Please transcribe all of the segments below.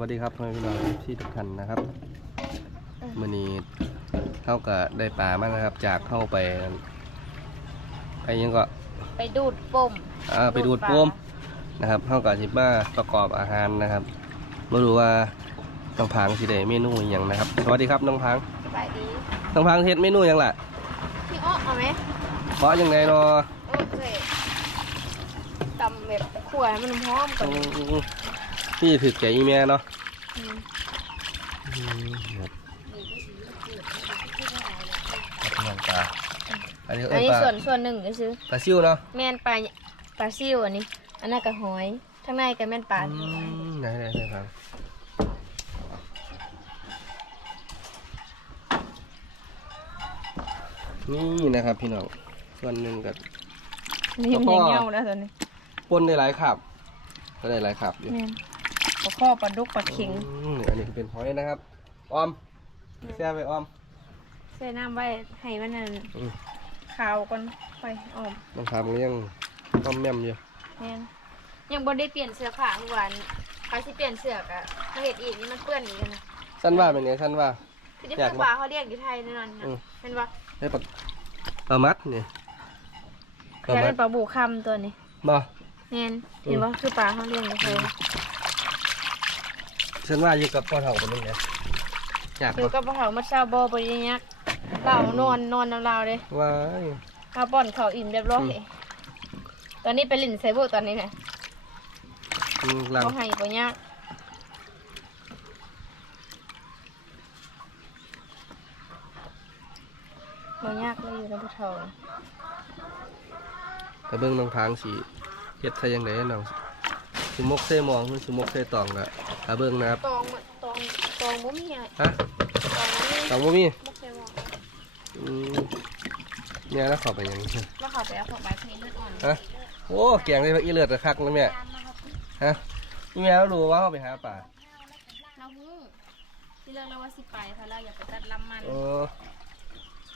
วัสดีครับพ่อแม่พี่น้องที่ทุกท่านนะครับมื่อนี้เข้ากับได้ปลามากนะครับ จากเข้าไปไปยังก็ไปดูดปุ่มอ่าไปดูดโปมนะครับเข้ากับชิบ้าประกอบอาหารนะครับไม่รู้ว่าน้องพังสิได้เมนูอหย่างนะครับ สวัสดีครับน้องพังสบายดีน้องพังเฮ็ดเมนูหยังล่ะพี่อ้อเอาไหมเพราะยังไงเนาะโอเคตำแบบขั่วให้มันหอมก่อน พี่ถือแก่อีเมียเนาะอืมอืมครับน้องปลาอันนี้อัเอ้นยนี้ปลาส่วนส่วนหนึ่งก็ซื้อปลาซิวเนาะแม่นปลาปลาซิวอันนี้ อันนั้นก็หอย ข้างในก็แม่นปลา อืมไหนไหนไหนครับนี่นะครับพี่น้องส่วนหนึ่งกับ นี่มันแล้วก็ยังเงาแล้วตอนนี้ปนได้หลายขับ ก็ได้หลายขับอยู่ แม่นป ลาข้อปลาดุกปลาเข็งอืมอันนี้เป็นหอยนะครับออมแซ่บไปออม ใส่น้ำไว้ให้มันนั่นอืม ขาวก่อนไปออมน้องทำยังต้มแม่มอยู่แม่นยังบ่ได้เปลี่ยนเสื้อผ้าเมื่อวานใครสิเปลี่ยนเสื้อกะมาเฮ็ดอีกนี่มันเปื้อนอีกแล้วนะสั้นว่าเป็นไงสั้นว่า คือที่อยากภาบอกษาเขาเรียกอยู่ไทยแน่นอนนะอืมเห็นปะได้ปลาปลามัดนี่ปลาแค่มัเป็ดนปลาบูคำตัวนี้บ่แน่นเห็นปะคือปลาเขาเรียกอยู่ไทย ฉันว่าอยู่กับพ่อเฒ่าคนนึงเนี่ยอยากอยู่บ่กับปลาเขามาเช่าบอบริยักเรานอนนอนน้ำเราเลยว้ายมาป้อนเขาวอิ่มเรียบร้อยอืมตอนนี้ไปลินไซโบตอนนี้ไงอืมหลังเขาให้ปยักปยักเลยอยู่ในภูเขาแต่เบิ่งน้องทางสีเฮ็ดใส่ยังไงน้อง สิมกเสมองหรือสิมกเสตองก็ถ้าเบิ่งนะครับตองมันตองตองบ่มีไงฮะตองบ่มีตองบ่มีบ่เคยมองอืมเนี่ยแล้วเข้าไปหยังว่าเขาไปเอาของใบพนี้เลือดอ่อนฮะโอ้แกงได้พักอีเลือดคักนะแม่ฮะนี่แม่เรารู้ว่าเขาไปหาป่าเราหูที่เลือกเราว่าสิไปเพราะเราอยากไปตัดลำมันโอ้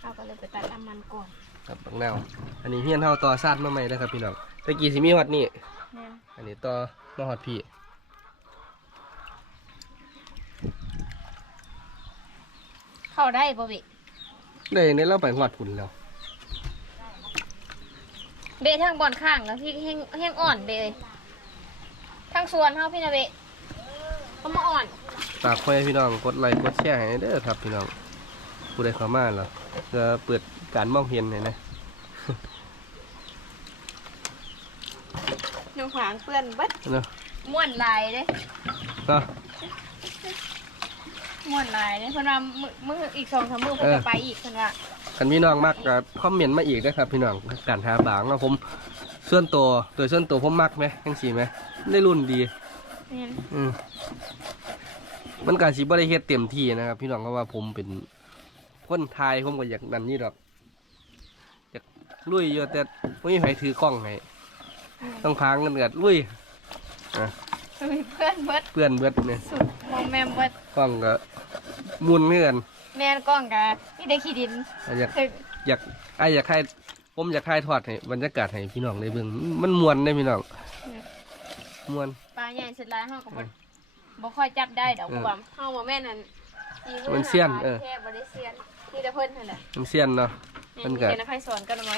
เราก็เลยไปตัดลำมันก่อนครับบักแนวอันนี้เฮียนเฮาต่อซาดมาใหม่เด้อครับพี่น้องตะกี้สิมีฮอดนี่แม่นอันนี้ต่อ มาฮอดพี่เข้าได้ป่บิได้ในเราไปฮอดพุ่นแล้ว เบะทั้งบอนข้างแล้วพี่แห้งแห้งอ่อนเบะเอ้ยทั้งสวนเขาพี่นะเบะเขามาอ่อนฝากพ่อแม่พี่น้องกดไลค์กดแชร์ให้เด้อครับพี่น้องผู้ใดเข้ามาแล้วจะเปิดการมองเห็นให้นะห นูขวางเปื้อนเบัดเนาะม่วนลายเด้เนาะม่วนลายเด้เพิ่นว่ามือมืออีกสองสามมือเพิ่นเออ จะไปอีกเพิ่นว่าคันพี่น้องมักก็คอมเมนต์มาอีกนะครับ พี่น้องการหาบางเนาะผมส่วนตัวโดยส่วนตัวผมมักไหมทั้งสี่ไหมได้รุ่นดีแม่นอืมมันการสิบ่ได้เฮ็ดเต็มที่นะครับ พี่น้องก็ว่าผมเป็นคนไทยผมก็อยากนั่นนี่ดอกอยากลุยอยู่แต่ไม่มีใครถือกล้องให้ ต้องพางกันเกิดลุยอะมีเพื่อนเบิดเพื่อนเบิดเนี่ยสุดมอมแมมเบิดกล้องก็มุนเงื่อนแม่นกล้องกะนี่ได้ขี้ดินอยากถึงอยากไออยากให้ผมอยากให้ทอดให้บรรยากาศให้พี่น้องได้เบิ่งมันมวนได้พี่น้องมวนปลาใหญ่สุดลายเฮาก็บ่บ่ค่อยจับได้ดอกเออเพราะว่าเฮาบ่แม่นอันสีอมันเสี้ยนหาปลาเออแค่บ่ได้เสียนนี่แต่เพิ่นนั่นแหละมันเสียนเนาะมันก็เรียนอภัยสอนกันเอาไว้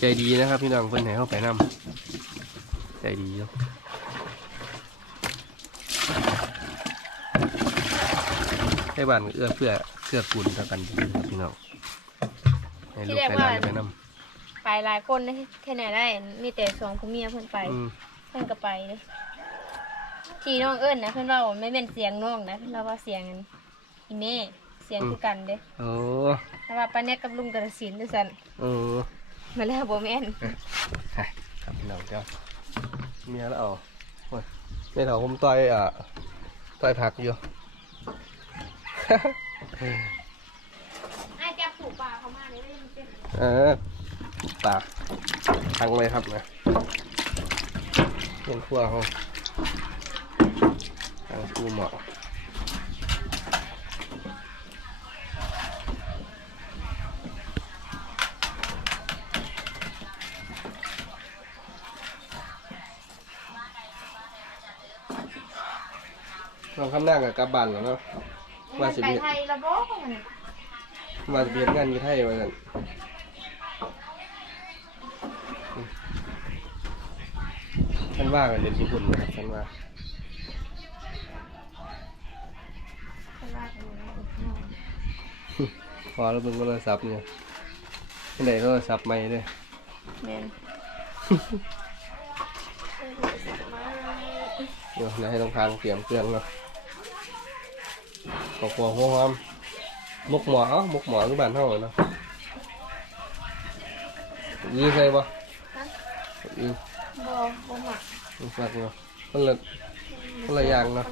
ใจดีนะครับพี่น้องเพิ่นให้เข้าไปนํใจดีอยู่ให้บ้านเอื้อเพื่อเพื่อกุลต่อกันดีครับพี่น้องให้ลูกให้หลานไปนํไปหลายคนนะแค่ไหนได้ มีแต่สองผัวเมียเพิ่นไปอืมเพิ่นก็ไปเลยที่น้องเอิ้นนะเพิ่นว่าไม่เป็นเสียงน้องนะเพิ่นว่าเสียงอีแม่เสียงคือกันเด้โอ้แต่ว่าป้าแนกกับลุงกระสินด้วยซั่นโอ้ มาแล้วบ่แม่นให้ครับพี่น้องเจ้าเมียแล้วเอาโอ้ยไม่เถาผมต่อยอะต่อยผักอยู่ไอ้จับผูกปลาเขามาเลยได้มันเป็นเออปากทังเลยครับนะเป็นขั้วเขาทางปูเหมาะ องคำนั่งกับกลับบ้านแล้วเนาะว่าสิไปมีไทยละบ่มันมาจะเบียดงานอยู่ไทยว่าซั่นฉันว่ากันเรียนญี่ปุ่นนะครับฉันว่าไปว่ากันอยู่พอแล้วเบิ่งโทรศัพท์เนี่ยที่ไหนโทรศัพท์ใหม่เด้แม่นเดี๋ยวนะให้ต้องทางเตรียมเครื่องเนาะ cột mò hoa hoa. Một mỏ một mỏ các bạn không rồi nào. Như thế bao ừ bò bò mặt nè nào. Con lợn. Con là vàng nè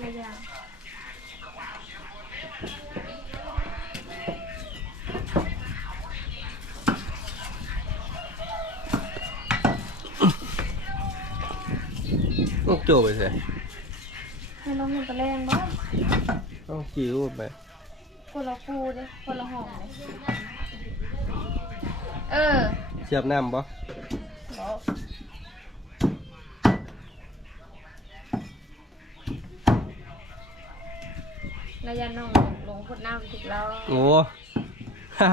Ốc chùa vậy thế. Hay nó mình có lên đó. ต้องกี่รูปคนละคู่เลยคนละห้องเลยเออเสียบน้ำบ่บอกนายันน้องลงพดน้ำติกแล้วโอ้ฮ่า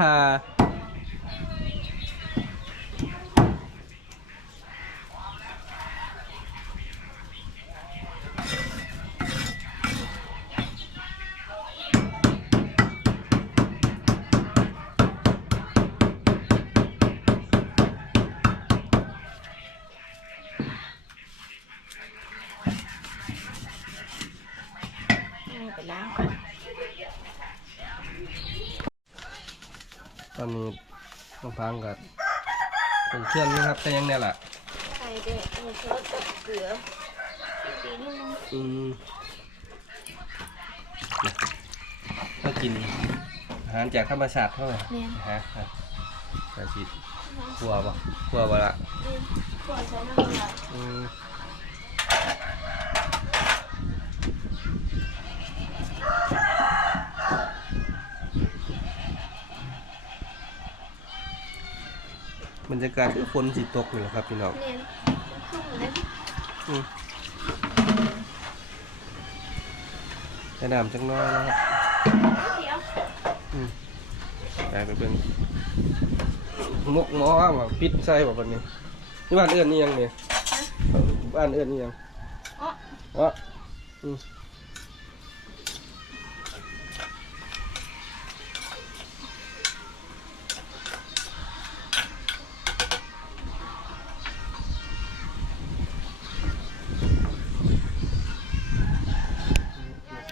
เครื่องนี่ครับแต่ยังเนี่ยแหละใส่เด็กมีซอสกับเกลือดีนิดนึงอืมก็กินอาหารจากธรรมชาติเท่าไหร่เนี่ยฮะฮะกระชิดกลัวบ่กลัวบ่ละก่อนใช้น้ำมันละอืม รรยากาศคือฝนสิตกนี่แหละครับพี่น้องเนี่ยขึ้นเลยอืมใส่น้ำจังน้อยนะครับเดี๋ยวอืมไปไปเป็นมกหมอว่าปิดใส่แบบนี้นี่บ้านเอื้อนนี่ยังเนี่ยบ้านเอื้อนนี่ยังอ๋อ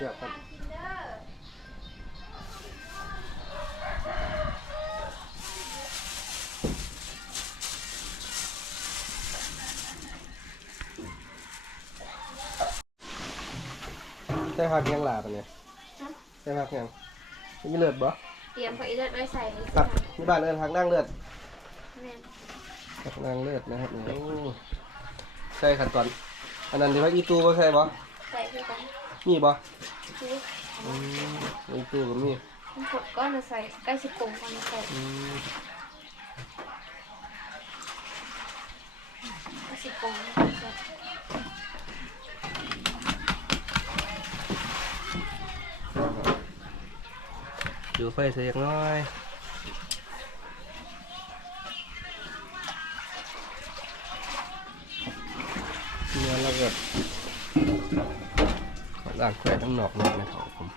อ๋ออืมเสียบครับใช่พักยังหลาปะเนี่ยใช่พักยังมีเลือดบ่เตรียมผักอีเลือดไว้ใส่นครับมีบ้านเลือดพักนั่งเลือดแม่นพักนั่งเลือดนะครับนี่ยโอ้ใช่ขั้นตอนอันนั้นที่พักอีตูบ่ใช่บ่ใส่คือกันมีบ่ คืออืมอีตูก็มีมันกดก้อนมาใส่ใกล้สิบปงก้อนมาใส่อืมใกล้สิบปงใส่อยู่ไฟเสียกน้อยเนี่ยแล้วก็ ล้างแขวนทั้งนอกนอกนะครับผม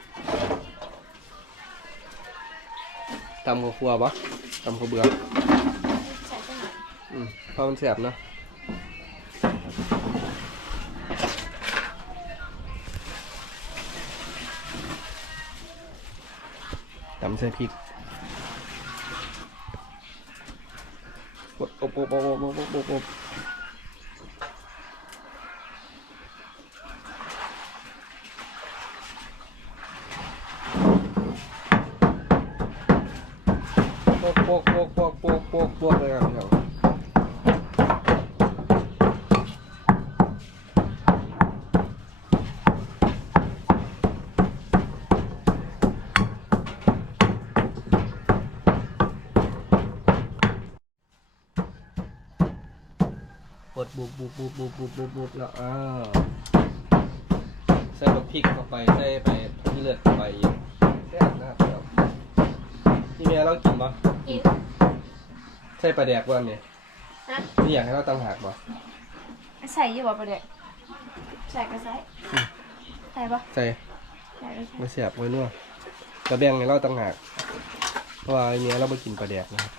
ตำข้าวคั่วบ่ตำข้าวเบื่อใส่ไปหน่อยอืมเพราะมันแสบเนอะตำใส่พริกอบอบอบอบอบอบอบ อบโปกโปกโปกโปกโปกโปกเลยครับพี่น้องกดบุบบุบบุบบุบบุบบุบบุบแล้วอ้าวใส่บักพริกเข้าไปใส่ไปเลือดเข้าไปอีกแซ่บนะครับพี่น้องพี่แม่เรากินปะ กิน ใส่ปลาแดกบ้างเนี่ยฮะ นี่อยากให้เราตั้งหากปะใส่อยู่บ่ประเด็กใส่ก็ใส่ใส่ปะใส่ใส่ก็ใส่ไม่เสียบไว้นัวกระแบงให้เราตั้งหากเพราะว่าไอ้เนี้ยเราไม่กินปลาแดกนะครับ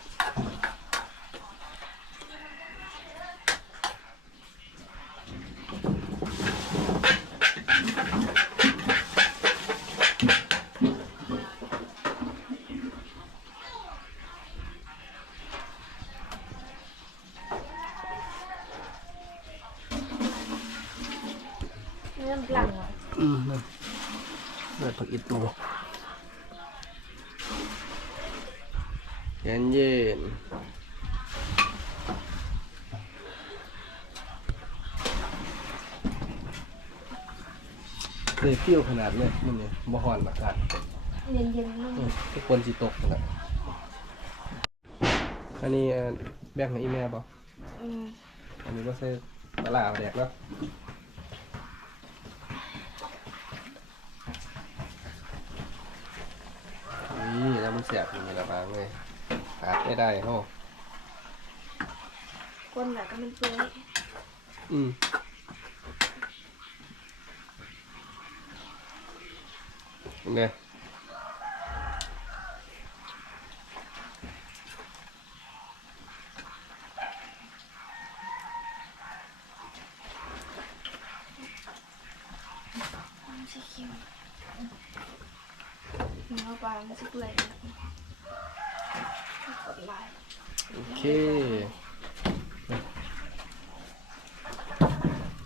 เริ่มปลังเหรอ อืมนั่นเลือดผักอิดตูเย็นเย็น เลยเปรี้ยวขนาดเลยนี่เนี่ยบ่ฮอนอากาศเย็นเย็นๆนุ่มอืมทุกคนสิตกนั่นแหละอันนี้เอ่อแบ่งให้อีแม่บ่อืมอันนี้ก็ใส่ปลาร้าเอาแดกเนาะนี่แล้วมันเสียบอยู่ในระบางเลยขาดไม่ได้โห ก้นแบบก็มันเปื่อยอืม นี่ยมันจะเคี้ยวเนื้อปลามันจะเปื่อยกดไลค์โอเค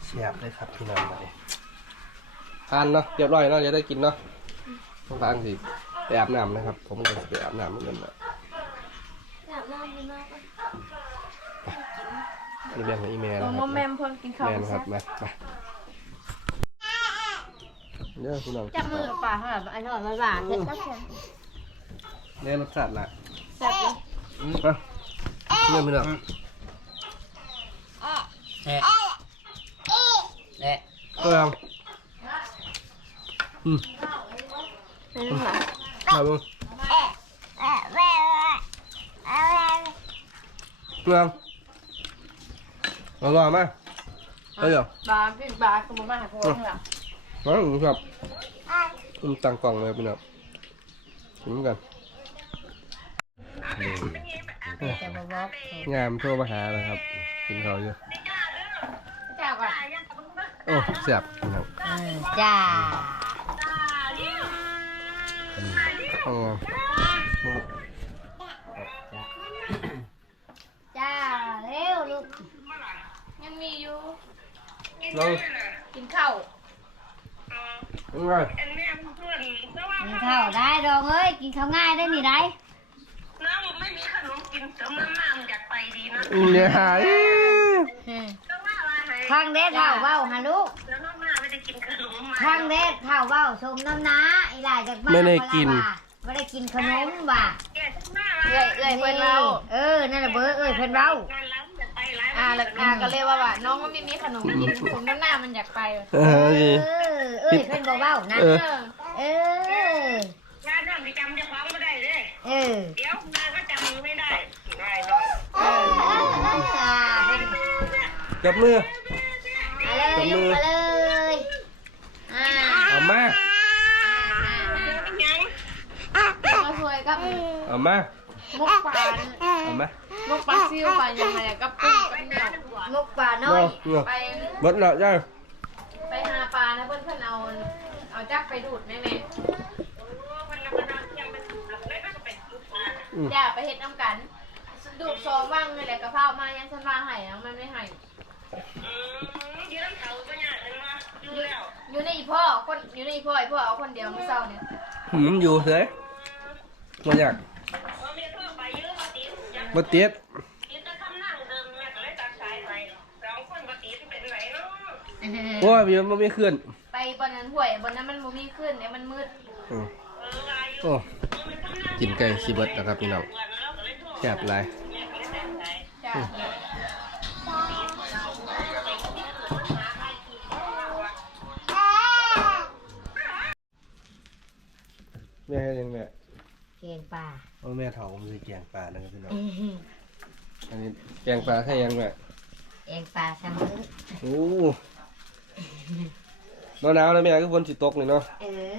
เสียบเลยครับพี่น้องมาเลยทานเนาะเรียบร้อยเนาะจะได้กินเนาะ ต้องทานสิไปอาบน้ำนะครับ ผมก็จะไปอาบน้ำเหมือนกันนะอยากนั่งดีมากเลยอันนี้แบ่งให้อีเมลโอ้นะคมรัอมแมมเพิ่นกินข้าวแม่นกับครัแซ่บบมามาเด้อพี่น้องจับมือกับป่าเขาแบบอร่อยมาหวานเผ็ดก็แข็งเด้อรสชาติละแซ่บเลยมาเรื่องพี่น้องแอะแอะก็ยังอืม เป็นหลังครับผมเรื่องอร่อยไหมเอ้ยเหรอบาร์พี่บาร์ก็มาหาพวกข้างหลังมาหนูครับอืมตั้งกล่องเลยพี่น้องกินกันแต่บอกบอกงามโทรมาหานะครับ กินเขาวอยู่เจ้าก่อนโอ้เสียบพี่น้องอืมจ้า อ๋อจ้าเร็วลูกยังมีอยู่ลองกินข้าวยังไงกินข้าวได้ดองเอ้ยกินข้าวง่ายได้นี่ได้น้องไม่มีขนมกินเสริมน้ำหน้ามันอยากไปดีนะเนี่ยหายอืมก็ว่าอะไรทางเด็ดเท่าเบ้าฮะลูกแล้วน้องหน้าไม่ได้กินขนมมาทางเด็ดเท่าเบ้าชมน้ำน้าอีหลายจากบ้านไม่ได้กิน ขนมว่ะแก่ทั้งหน้าเอ้ยเอ้ยเพิ่นเราเออ นั่นแหละเบอร์เอ้ยเพิ่นเบ้างานแล้วอยากไปร้านอ่าแล้วอ่าก็เลยว่าว่าน้องมันไม่มีขนมกินผมน้ำหน้ามันอยากไปเออดีเออเอ้ยเพิ่นบ่เบ้านะ เออ เออเอองานเรื่องที่จำจะฟังไม่ได้เลย เออเดี๋ยวงานก็จำมือไม่ได้ง่ายหน่อยเอออ่าเป็น จับมือ มาเลยลูกมาเลยอ่า เอามา ยัง มาช่วย กับเอามามุกปลาเอามามุกปลาซิวปลายังไงกับกุ้งกับเหนียวมุกป่าน้อเนาะยเนาะไปเบิดละจ้าไปหาปลานะเพื่อนเพื่อนเอาเอาจักไปดูดแม่แม่วันนั้นวันนั้นยังเป็นเลยก็เป็นลูกค้าอืมอย่าไปเฮ็ดน้ำกันดูดซองว่างเลยแหละกระเพรามายังฉันว่าให้นะมันไม่ให้อืมยืนน้ำเขาก็ยากเลยนะดูแล้วอยู่ในอีพ่อคนอยู่ในอีพ่ออีพ่อเอาคนเดียวไม่เศร้าเนี่ยหืมอยู่เฉย มันอยากว่าเมียทั่วไปยืนมาตีอยากมาเตี้ยดยืนจะทำนั่งเดิมแม่ก็เลยตัดสายไปสองคนมาตีเป็นไรเนาะโอ้ยมันมันไม่ขึ้นไปบนนั้นห่วยบนนั้นมันบ่มีขึ้นเนี่ยมันมืดอืมเออวายุโอ้กินไก่ซีเบิร์ดนะครับพี่น้องแซ่บหลายจ้ะแม่ให้ยังแม่ เกงปลาเอาแม่เถาผมจะแกงปลานะครับพี่น้องอื้อหืออันนี้แกงปลาให้ยังแม่เกงปลาเสมอโอ้หนาวๆแล้วแม่ก็ฝนสิตกเลยเนาะ เออ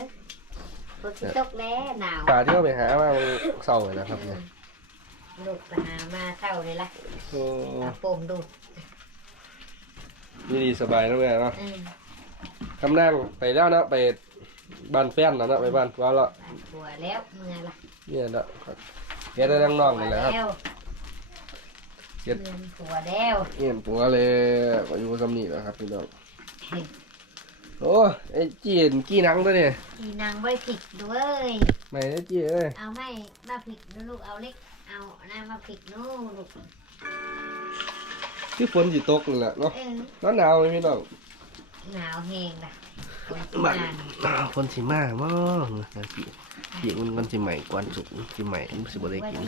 ฝนสิตกแล้วหนาวปลาที่เราไปหามามันเศร้าเลยนะครับเนี่ยลูกไปหามาเศร้าเลยล่ะโอ้ปลาโป่มดูดดีดีสบายนะแม่เนาะอืมคำนั่งไปแล้วนะไปบ้านแฟนแล้วนะไปบ้านว่าแล้วปลาหัวแล้วเมื่อล่ะ เนี่ยเนาะเฮ็ดได้ดังน้องนี่แหละครับแล้วเฮ็ดเงินหัวแล้วเงี้ยปัวเลยก็อยู่สำนีแหล้วครับพี่น้องโอ้ไอ้จีนกี้หนังตัวเนี่ยอีนางไว้ผิดด้วยไม่ได้จีเอ้ยเอาไม่มาผิดนะลูกเอาเล็ก เอาหน้ามาผิดนู่นลูกคือฝนสิตกนี่แหละเนาะเออร้อนหนาวไหมพี่น้องหนาวแห้งล่ะฝนสิ บ้านมาคนสิมาบ่นะพี่พี่มันมันสิใหม่กวนสุกสิใหม่มันสิบ่ได้กิน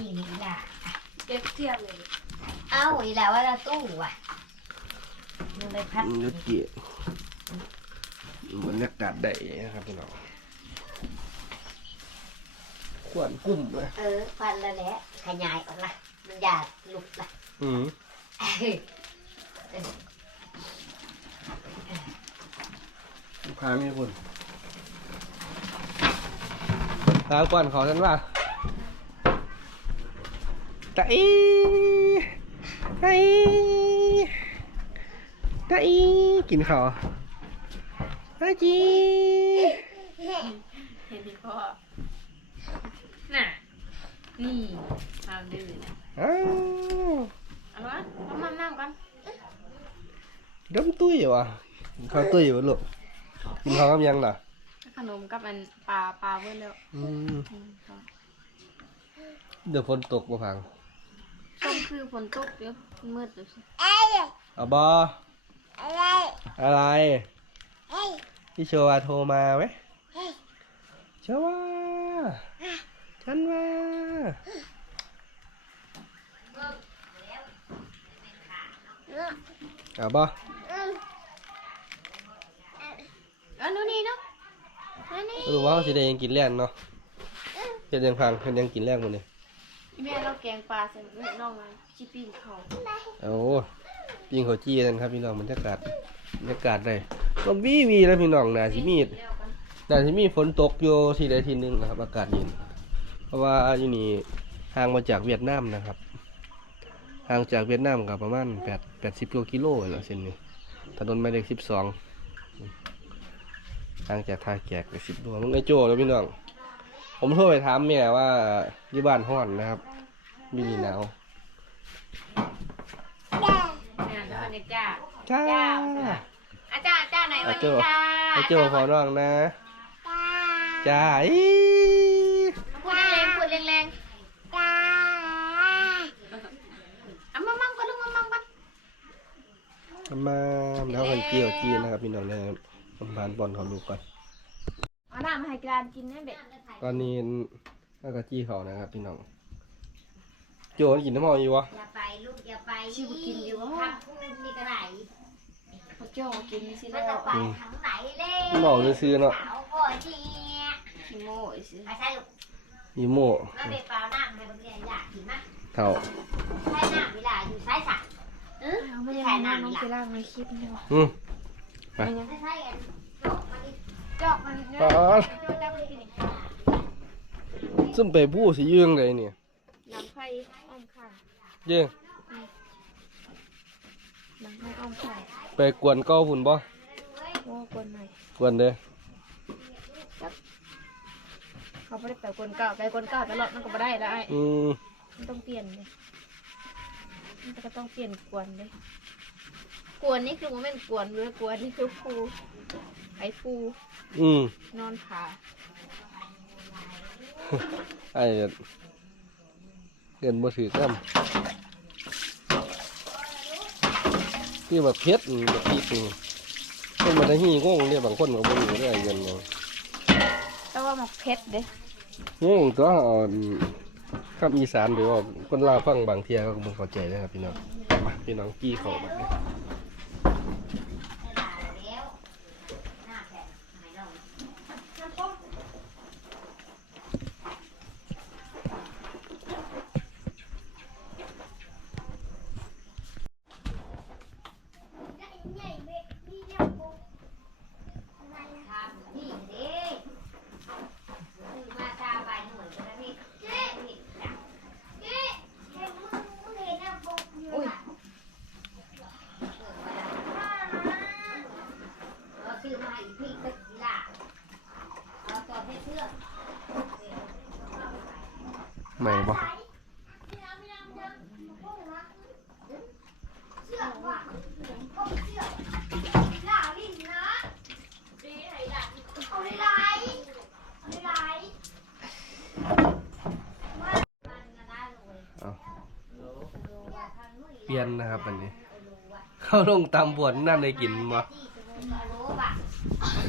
เก็บเทียบเลยเอาอีแล้วว่าเราตู้ว่ะมันเลยพัดมันก็จีบรรยากาศได้นะครับพี่น้องขวนกุ้มเลยเออฟันแล้วแหละขยายออกละมันหยาดหลุดละอืม เออลูกค้ามีคนตาก่อนขอฉันว่าตาอีตาอีตาอีกินข้าวตาจีเห็นดีพ่อน่ะ นี่ทำดื้อนะอ้าวเอาวะเอามานั่งกันดมตุ้ยวะกินข้าวตุ้ยวะลูก กินข้าวกับยังล่ะ ขนมกับอันปลาปลาเบิ้ลแล้วอืมอืมก็เดี๋ยวฝนตกมาพัง ช่วงคือฝนตกเดี๋ยวมืดเดี๋ยวสิเอาบออะไร พี่โชวาโทรมาไหมโชวาฉันว่าเอาบอ เอาหนูนี่เนาะอันนี้รู้ว่าเขาสิได้ยังกินแรงเนาะเฮ็ดยังพังเฮ็ดยังกินแรงหมดเลยอีแม่เราแกงปลาใส่น้องมาชิปิ้งเขาเอาปิ้งข้าวจี้นั่นครับพี่น้องบรรยากาศบรรยากาศได้ลมวีวีแล้วพี่น้องน่าสิมีแล้วกันน่าสิมีฝนตกอยู่ที่ใดที่หนึ่งนะครับ อากาศเย็นเพราะว่าอยู่นี่ห่างมาจากเวียดนามนะครับห่างจากเวียดนามกับประมาณแปดแปดสิบกิโลแล้วเส้นนี้ถนนหมายเลขสิบสอง ห่างจากท่าแขกไปสิบโลมึงไอโจ้แล้วพี่น้อง ผมโทรไปถามแม่ว่าอยู่บ้านห้อนนะครับมีนี่หนาวแม่แล้ววันนี้จ้าจ้าอาจารย์อาจารย์ไหนวันอาโจ้นี้จ้าไอโจ้ขอน้องนะจ้าอีพูดแรงๆพูดแรงๆเอามามั่งกันลูกมามั่งกันมาแล้วมันเกี่ยวจีนนะครับพี่น้องนะครับ ผมผ่านบอลเขาดูก่อนเอาน้ำมาให้กลานกินนะเด็กตอนนี้น่ากะจี้เขานะครับพี่น้องโจมันกินน้ำมันอยู่วะอย่าไปลูกอย่าไปชิวกินอยู่วะทำพูดนี่ก็ไหนเขาโจ้กินนี่สิไม่แล้ต้อวงไปทางไหนเลยมันบอกซื้อๆเนาะสาวพ่อที่ขี้โม่อีสิอาใช่ลูกอีโม่แล้วไปเปล่าน้ำให้บางทีอยากกินมั้ยเท่าใช้น้ำเวลาอยู่ใช้สักเออเอาไม่ได้น้ำน้องไปล้างในคลิปนี่วะอืม ไปไม่ใช่อันจบมาดิจอกมันเนี่ยอ๋อโจ้จับไปกินนี่ซึมไปผู้สิยื่งเลยเนี่ยน้ำไผ่อ้อมข้างเย่งน้ำไผ่อ้อมไข่ไปกวนเก้าพุ่นบ่โม่กวนใหม่กวนเด้อเขาไม่ได้ไปกวนเก่าไปกวนเก่าตลอดมันก็ไม่ได้แล้วไอ้อืมมันต้องเปลี่ยนเลยมันก็ต้องเปลี่ยนกวนเลย กวนนี่คือมันเป็นกวนหรือกวนนี่คือฟูไอ้ฟูอืมนอนผาไอ้เกินบ่ถือกันที่แบบเพชรแบบที่คือคนมาได้หี่งงเนี่ยบางคนก็บ่รู้ได้เงินเนาะแต่ว่าหมักเพชรเด้งงตัวอ่อนคำอีสานหรือว่าคนลาวฟังบางเทียก็บ่เข้าใจนะครับพี่น้องมาพี่น้องกี้เข้ามาเนี่ย แล้วน้ำแข็งไหนลง นี่คือกีฬาเอาต่อให้เชื่อก ใหม่บ่ เชือกว่ะเอาเชือกกีฬาลิ้นนะเอาได้ไรเอาได้ไรว่ามันนะนะรวย เอา รวยว่า ทางนู้นเปลี่ยนนะครับอันนี้รวยว่ะเข้าลงตำบวนนั่นได้กินบ่ที่สมุนไพรโลว่ะ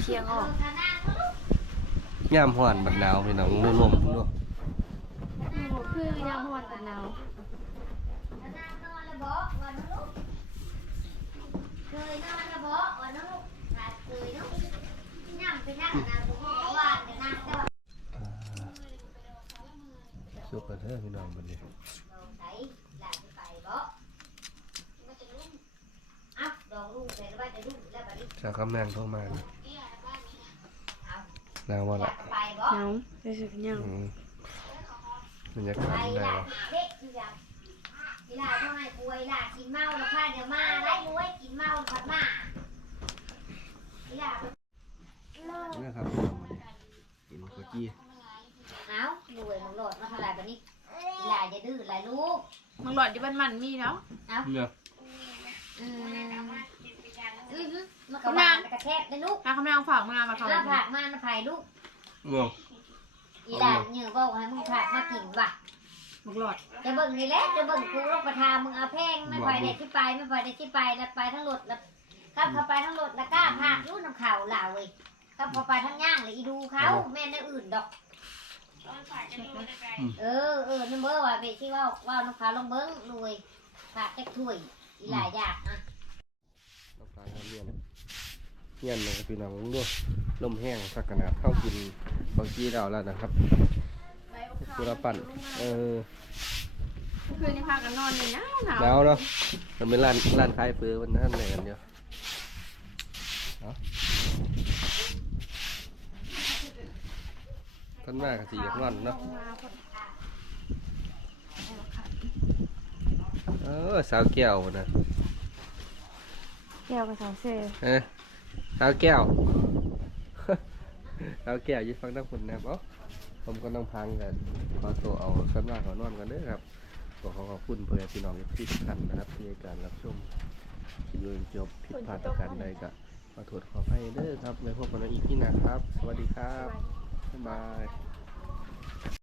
เชียงออกเออทางนั้นลูกย่ามฮ้อนบัดหนาวพี่น้องนุ่มๆเนาะคือ ยางหอนตะนาวทางนั้นอนแล้วบว่านะลูกเคยนนแล้วบอกว่านะลูกขาดเคยเนาะย่ำไปนั่งนะบอกว่าเดียวนั่งจะว่าสุกกันเถอะพี่น้องบัดนี้ดองใสหลานไปบอกมันจะลุ่มอัพดองลุ่มใส่แล้วว่าจะลุ่มแล้วบัดนี้จากคำนางโทรมาเอานางว่าละไปบอกเนารู้สึกยัง บรรยากาไปศได้ล่ะเด็กอย่างเวลาเท่าไหร่ป่วยละกินเมาแล้วค่ะเดี๋ยวมาได้รวยกินเมาผัดมาเวลานี่ครับกินข้าวจี้เอารวยมึงโหลดมาเท่าไหร่แบบนี้เวลาจะดื้อหลายลูกมังหลอดอยู่บ้านมันมีเนาะเนี่ยอืมอือฮึมันกระวานมันกระแทกเลยลูกมาคำนางฝากมามาเขาเอาผักมามาไผ่ลูกเนาะ อีหลานเหนื่อยบอกให้มึงผักมากินว่ะมังหลอดจะเบิ่งนี่แหละจะเบิ่งกูลูกประทามึงเอาแพงไม่ไผ่ได้ที่ไปไม่ไผ่ได้ที่ไปแล้วไปทั้งรถแล้วกลับเข้าไปทั้งรถแล้วกล้าผักลูกน้ำข่าวเหล่าเว้ยกลับเข้าไปทั้งย่างเลยอีดูเขาแม่นได้อื่นดอก เออเออนึกเบอร์ว่าไปที่ว่าว่าน้ำข่าวลงเบิ้งรวยผักแจ็คถ้วยอีหลายอย่างอะต้องการน้ำเลี้ยน เลี้ยนเลยครับพี่น้องมึงดูลมแห้งสักขนาดเข้ากินข้าวจี้เราแล้วนะครับกุระปั่นเออคืนนี้พากันนอนเลยหนาวหนาวหนาวเนาะมันเป็นร้านร้านขายเฟือวันนั้นไหนกันเดียวเอาท่านมากสีอยากนอนเนาะเออสาวแก้วนะแก้วกับสาวเซ่เอ้ย สาวแก้วสาวแก้วยึดฟังทั้งคนนะครับเอ้าผมก็ต้องพังกันขอตัวเอาท่านมากขอนอนกันเด้อครับขอขอบคุณเพื่อนพี่น้องที่ทุกท่านนะครับที่ให้การรับชมคิดว่าจบผิดพลาดประการใดก็ขอโทษขอให้เด้อครับในพบกันในอีกที่นะครับ สวัสดีครับบ๊ายบาย